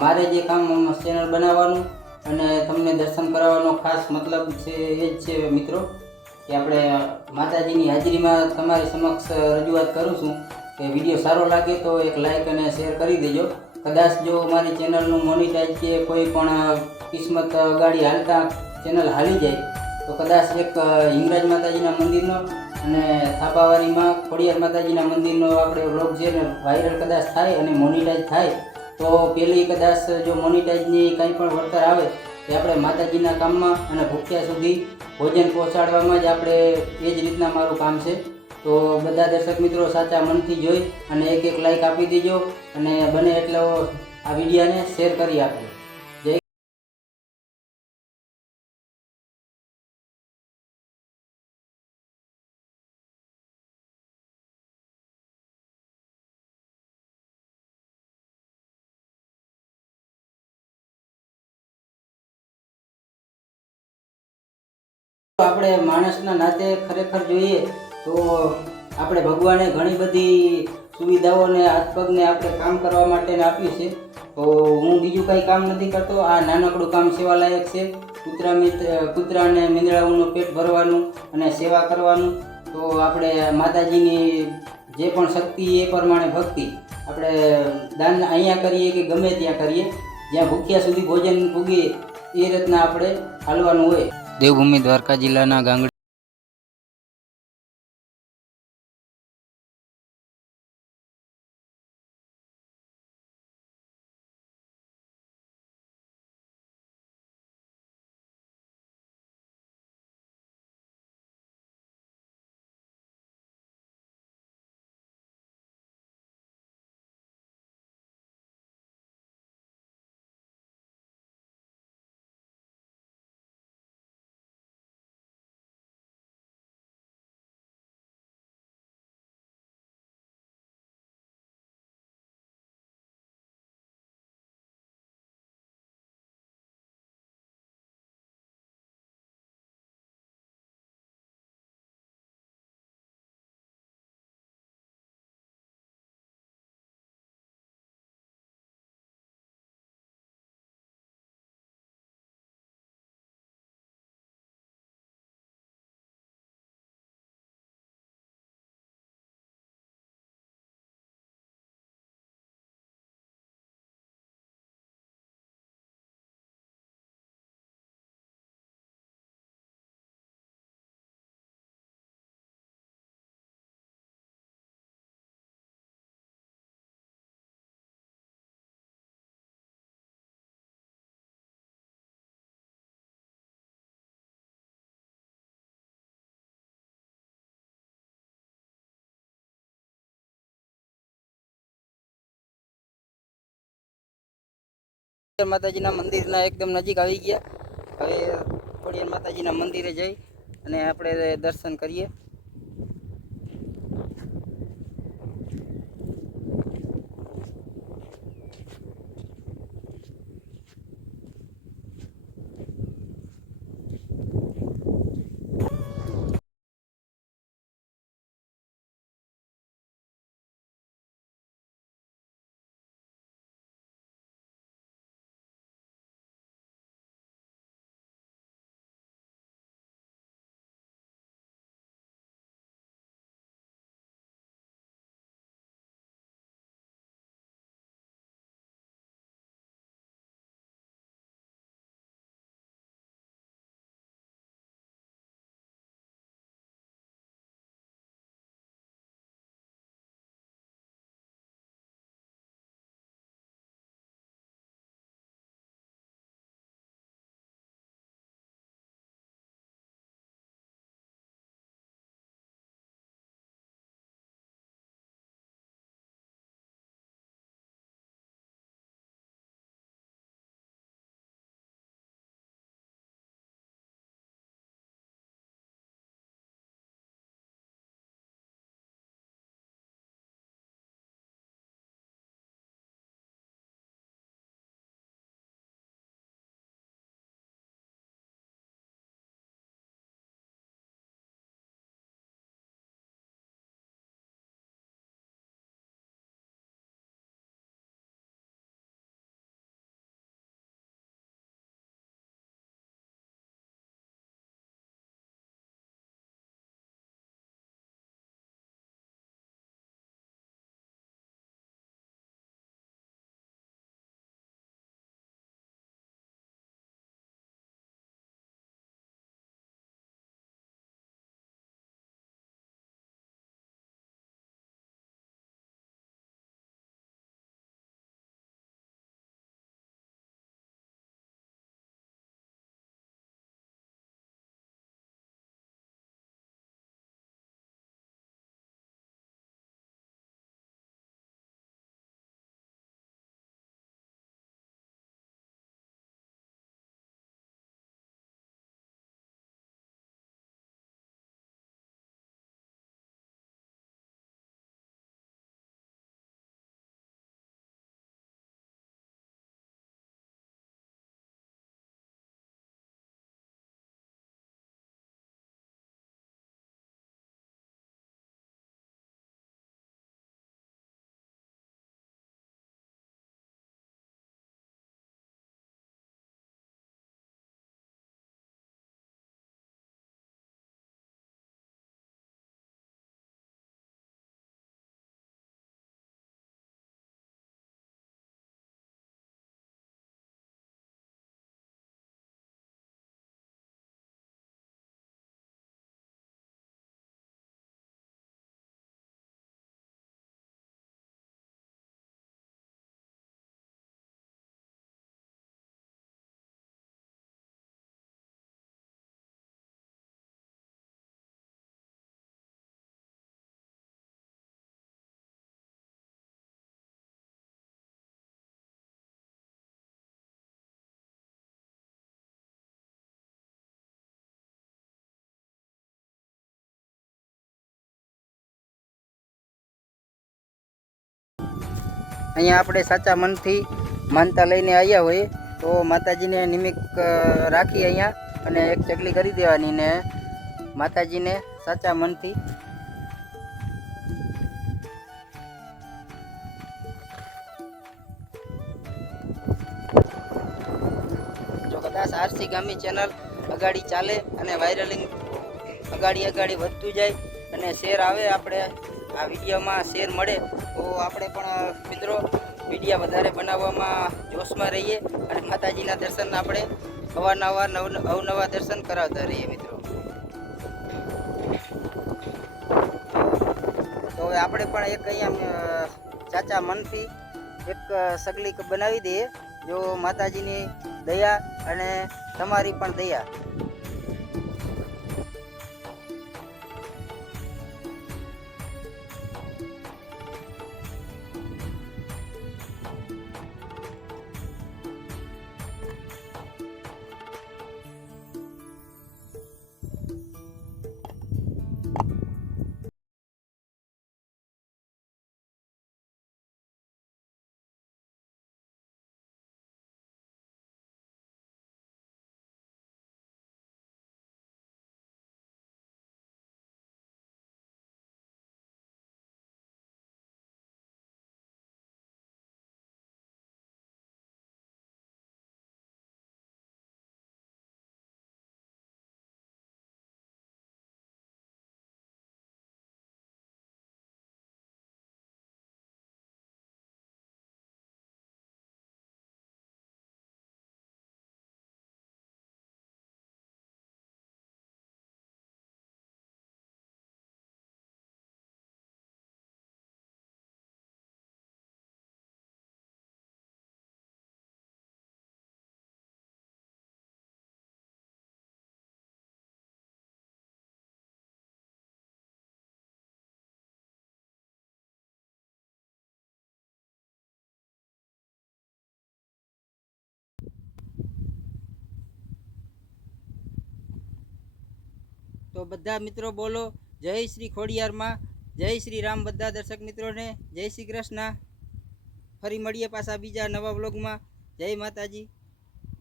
મારે જે કામ ચેનલ બનાવવાનું અને તમને દર્શન કરાવવાનો ખાસ મતલબ છે એ જ છે મિત્રો, કે આપણે માતાજીની હાજરીમાં તમારી સમક્ષ રજૂઆત કરું છું કે વીડિયો સારો લાગે તો એક લાઈક અને શેર કરી દેજો. કદાચ જો મારી ચેનલનું મોનિટાઈઝ કે કોઈ પણ કિસ્મત ગાડી હાલતા ચેનલ હાલી જાય, તો કદાચ એક હિંગરાજ માતાજીના મંદિરનો અને થાપાવારીમાં ખોડિયાર માતાજીના મંદિરનો આપણે વ્લોગ છે ને વાયરલ કદાચ થાય અને મોનિટાઈઝ થાય તો પેલી કદાચ જો મોનિટાઈઝની કંઈ પણ વળતર આવે, એ આપણે માતાજીના કામમાં અને ભૂખ્યા સુધી ભોજન પહોંચાડવામાં જ આપણે એ જ રીતના મારું કામ છે. તો બધા દર્શક મિત્રો સાચા મનથી જોઈ અને એક એક લાઈક આપી દેજો અને બને એટલો આ વિડીયાને શેર કરી આપજો. આપણે માણસના નાતે ખરેખર જોઈએ તો આપણે ભગવાને ઘણી બધી સુવિધાઓને હાથ પગને આપણે કામ કરવા માટે આપ્યું છે. તો હું બીજું કંઈ કામ નથી કરતો. આ નાનકડું કામ સેવાલાયક છે. કૂતરા મિત્ર કૂતરાને મીંદડાઓનું પેટ ભરવાનું અને સેવા કરવાનું. તો આપણે માતાજીની જે પણ શક્તિ એ પ્રમાણે ભક્તિ આપણે દાન અહીંયા કરીએ કે ગમે ત્યાં કરીએ. જ્યાં ભૂખ્યા સુધી ભોજન ભૂગીએ એ રીતના આપણે હાલવાનું હોય. દેવભૂમિ દ્વારકા જિલ્લાના ગાંગડી માતાજીના મંદિરના એકદમ નજીક આવી ગયા. હવે ખોડિયાર માતાજીના મંદિરે જઈ અને આપણે દર્શન કરીએ. અહીંયા આપણે સાચા મનથી માનતા લઈને આવ્યા હોઈએ તો માતાજીને નિમિત્ત રાખી અહીંયા અને એક ચકલી કરી દેવાની ને માતાજીને સાચા મનથી. જો કદાચ આરસી ગામી ચેનલ અગાડી ચાલે અને વાયરલિંગ અગાડી અગાડી વધતું જાય અને શેર આવે આપણે આ વિડીયોમાં શેર મળે તો આપણે પણ મિત્રો વિડીયા વધારે બનાવવામાં જોશમાં રહીએ અને માતાજીના દર્શન આપણે અવારનવાર નવ અવનવા દર્શન કરાવતા રહીએ મિત્રો. તો હવે આપણે પણ એક અહીંયા ચાચા મનથી એક સગલી બનાવી દઈએ, જો માતાજીની દયા અને તમારી પણ દયા. તો બધા મિત્રો બોલો, જય શ્રી ખોડિયારમાં, જય શ્રી રામ બધા દર્શક મિત્રોને, જય શ્રી કૃષ્ણ. ફરી મળીએ પાછા બીજા નવા બ્લોગમાં જય માતાજી.